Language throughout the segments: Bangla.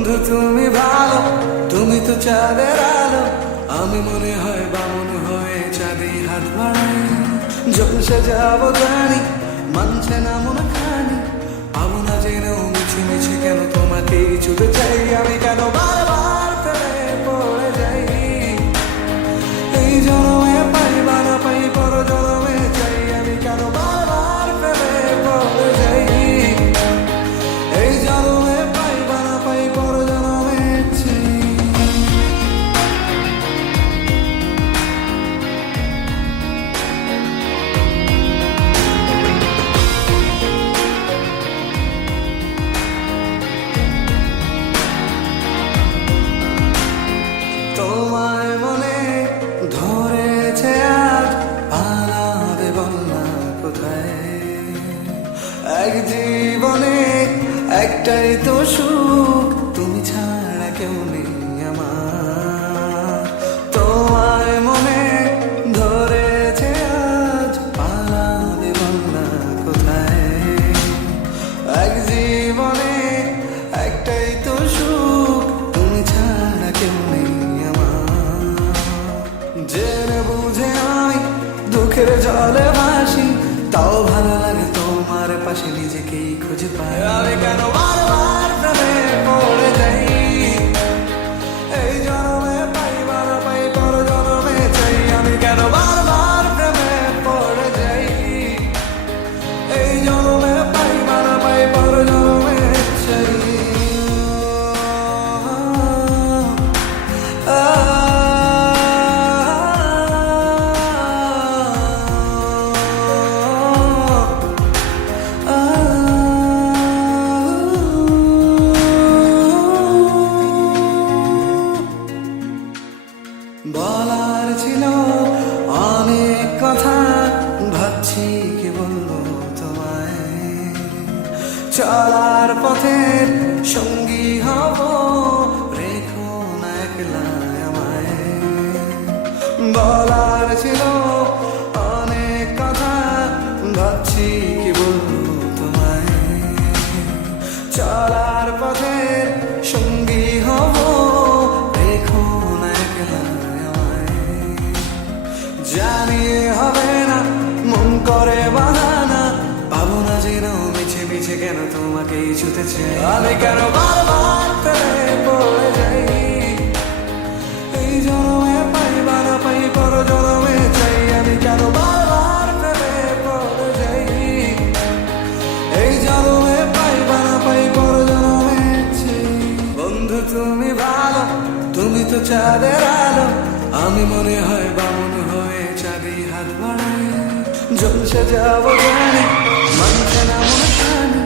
বন্ধু তুমি ভালো, তুমি তো চাঁদের আলো। আমি মনে হয় বামন হয়ে চাঁদে হাত বাড়াই। জলসে যাবো জানি, মানছে না মন খানি। পাবো না জেনেও মিছে মিছে কেন তোমাকে ছুতে চাই। আমি কেন বারবার ফেলে পড়ে যাই। এই জন্মে পাই বা না পাই, পর জন্মে চাই। আমি কেন বারবার ফেলে পড়ে যাই। এই জন্মে পাই বা না পাই, পর জন্মে চাই। তোমায় মনে ধরেছে আজ, পালাবে বলনা কোথায়। এক জীবনে একটাই তো সুখ, তুমি ছাড়া কেউ নেই আমার। তোমায় মনে ধরেছে আজ, পালাবে বলনা কোথায়। এক জীবনে একটাই তো সুখ, তুমি ছাড়া কেউ নেই আমার। জেনে বুঝে আমি দুঃখের জলে ভাসি, তাও ভালো লাগে তোমার পাশে নিজেকেই খুঁজে পাই। আমি কেন বারবার প্রেমে পড়ে যাই। এই জন্মে পাই বা না পাই, পর জন্মে চাই। আমি কেন বারবার প্রেমে পড়ে যাই। এই জন্মে পাই বা না পাই, পর জন্মে চাই। বলার ছিল অনেক কথা, ভাবছি কি বলবো তোমায়। চলার পথের সঙ্গী হব, রেখো না একলা আমায়। বলার ছিল অনেক কথা, ভাবছি কি বলবো তোমায়। চলার পথের সঙ্গী হব, রেখো না একলা আমায়। জানি হবে না, মন করে বাহানা। পাবো না যেন মিছে মিছে কেন তোমাকে ছুতে চাই। আমি কেন বারবার ফেলে পড়ে যাই। এই জন্মে পাই বা না পাই, পর জন্মে চাই। আমি কেন বারবার ফেলে পড়ে যাই। এই জন্মে পাই বা না পাই, পর জন্মে চাই। বন্ধু তুমি ভালো, তুমি তো চাঁদের আলো। আমি মনে হয় বামন হয়ে চাঁদে হাত বাড়াই। জলসে যাবো জানি, মানছে না মন খানি।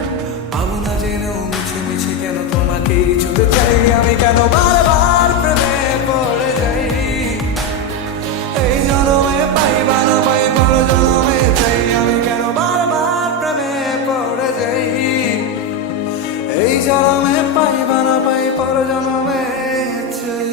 পাবো না জেনেও মিছে মিছে কেন তোমাকে ছুতে চাই। আমি কেন বারবার প্রেমে পড়ে যাই। এই জন্মে পাই বা না পাই, পর জন্মে চাই। আমি কেন বারবার প্রেমে পড়ে যাই। এই জন্মে পাই বা না পাই, পর জন্মে চাই।